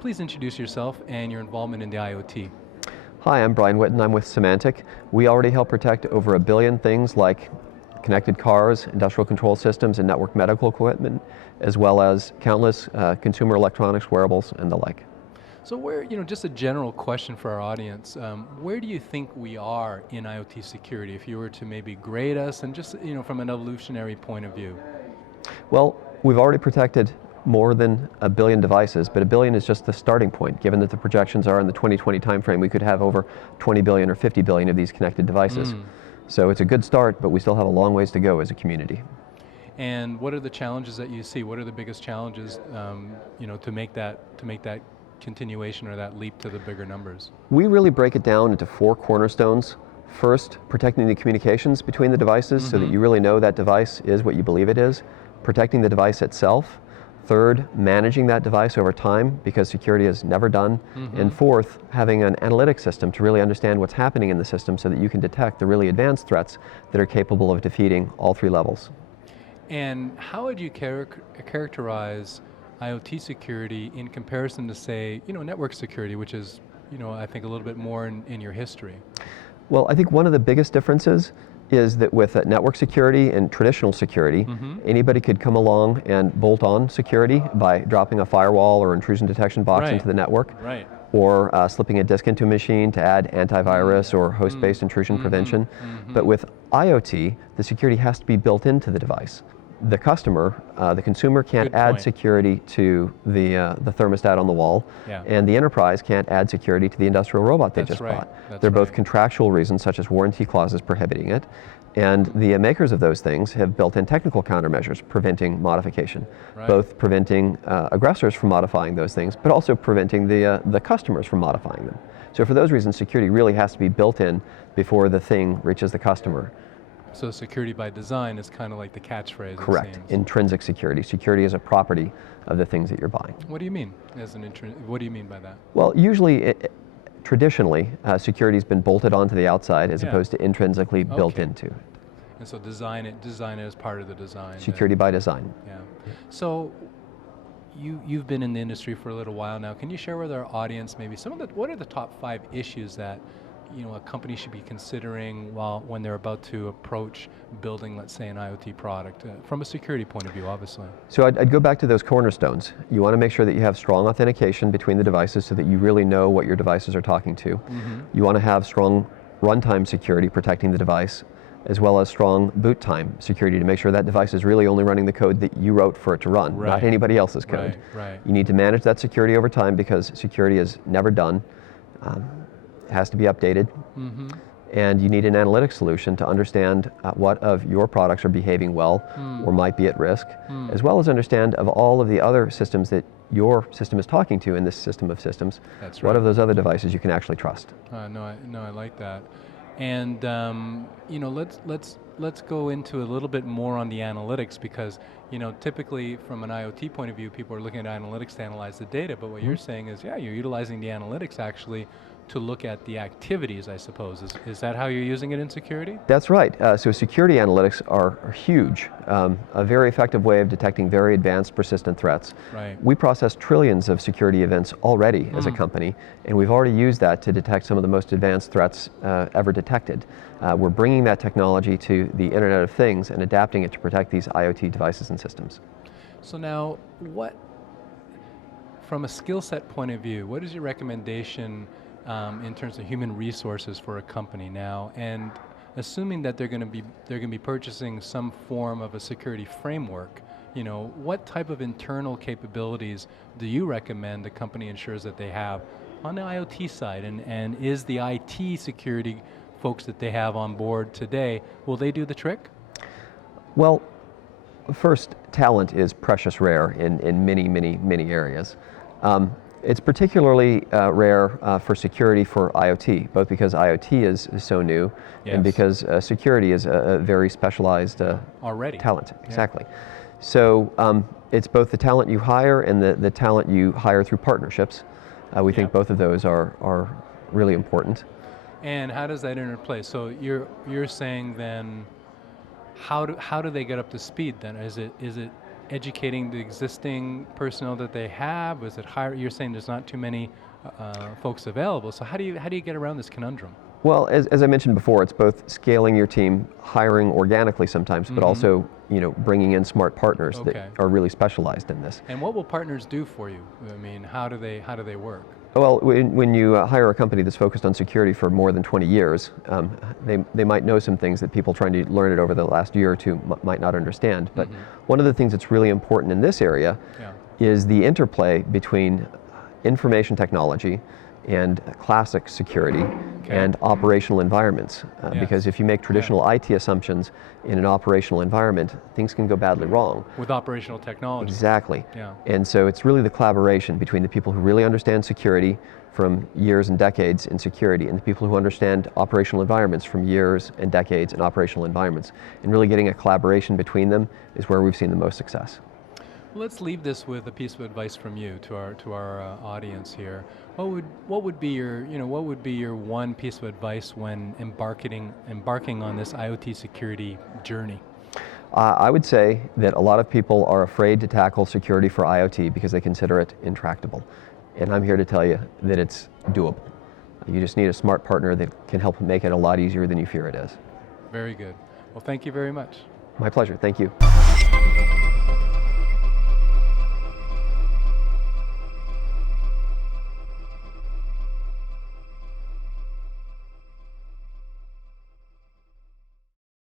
Please introduce yourself and your involvement in the IoT. Hi, I'm Brian Witten. I'm with Symantec. We already help protect over 1 billion things like connected cars, industrial control systems, and network medical equipment, as well as countless consumer electronics, wearables, and the like. So where, just a general question for our audience, where do you think we are in IoT security if you were to maybe grade us and just, from an evolutionary point of view? Well, we've already protected more than 1 billion devices, but 1 billion is just the starting point. Given that the projections are in the 2020 timeframe, we could have over 20 billion or 50 billion of these connected devices. So it's a good start, but we still have a long ways to go as a community. And what are the challenges that you see? What are the biggest challenges, to make that continuation or that leap to the bigger numbers? We really break it down into 4 cornerstones. First, protecting the communications between the devices so that you really know that device is what you believe it is. Protecting the device itself. Third, managing that device over time because security is never done. And fourth, having an analytics system to really understand what's happening in the system so that you can detect the really advanced threats that are capable of defeating all 3 levels. And how would you characterize IoT security in comparison to, say, network security, which is, I think a little bit more in your history? Well, I think one of the biggest differences is that with network security and traditional security, anybody could come along and bolt on security by dropping a firewall or intrusion detection box into the network, or slipping a disk into a machine to add antivirus or host-based intrusion prevention. But with IoT, the security has to be built into the device. The customer, the consumer can't add security to the thermostat on the wall, and the enterprise can't add security to the industrial robot they just bought. They're both contractual reasons, such as warranty clauses prohibiting it, and the makers of those things have built in technical countermeasures preventing modification, both preventing aggressors from modifying those things, but also preventing the customers from modifying them. So for those reasons, security really has to be built in before the thing reaches the customer. So security by design is kind of like the catchphrase. Correct. Intrinsic security. Security is a property of the things that you're buying. What do you mean what do you mean by that? Well, usually, traditionally, security's been bolted onto the outside as opposed to intrinsically built into. And so design it as part of the design. Security by design. Yeah. So you've been in the industry for a little while now. Can you share with our audience maybe what are the top 5 issues that a company should be considering when they're about to approach building, let's say, an IoT product, from a security point of view, obviously? So I'd go back to those cornerstones. You want to make sure that you have strong authentication between the devices so that you really know what your devices are talking to. You want to have strong runtime security protecting the device, as well as strong boot time security to make sure that device is really only running the code that you wrote for it to run, not anybody else's code. You need to manage that security over time because security is never done. It has to be updated, and you need an analytics solution to understand what of your products are behaving well or might be at risk, as well as understand of all of the other systems that your system is talking to in this system of systems. What of those other devices you can actually trust? No, I like that. And let's go into a little bit more on the analytics because typically from an IoT point of view, people are looking at analytics to analyze the data. But what you're saying is, you're utilizing the analytics actually to look at the activities, I suppose. Is that how you're using it in security? That's right. So security analytics are huge, a very effective way of detecting very advanced persistent threats. We process trillions of security events already as a company, and we've already used that to detect some of the most advanced threats ever detected. We're bringing that technology to the Internet of Things and adapting it to protect these IoT devices and systems. So now, from a skill set point of view, what is your recommendation in terms of human resources for a company now, and assuming that they're going to be purchasing some form of a security framework, what type of internal capabilities do you recommend the company ensures that they have on the IoT side, and is the IT security folks that they have on board today, will they do the trick? Well, first, talent is precious rare in many areas. It's particularly rare for security for IoT, both because IoT is so new and because security is a very specialized talent. Exactly. So it's both the talent you hire and the talent you hire through partnerships. We think both of those are really important. And how does that interplay? So you're saying then how do they get up to speed then? Is it educating the existing personnel that they have? Is it hire? You're saying there's not too many folks available. So how do you get around this conundrum? Well, as I mentioned before, it's both scaling your team, hiring organically sometimes, but also bringing in smart partners that are really specialized in this. And what will partners do for you? I mean, how do they work? Well, when you hire a company that's focused on security for more than 20 years, they might know some things that people trying to learn it over the last year or two might not understand. But one of the things that's really important in this area is the interplay between information technology and classic security and operational environments. Because if you make traditional IT assumptions in an operational environment, things can go badly wrong. With operational technology. Exactly. Yeah. And so it's really the collaboration between the people who really understand security from years and decades in security and the people who understand operational environments from years and decades in operational environments. And really getting a collaboration between them is where we've seen the most success. Let's leave this with a piece of advice from you to our audience here. What would be your one piece of advice when embarking on this IoT security journey? I would say that a lot of people are afraid to tackle security for IoT because they consider it intractable. And I'm here to tell you that it's doable. You just need a smart partner that can help make it a lot easier than you fear it is. Very good. Well, thank you very much. My pleasure. Thank you.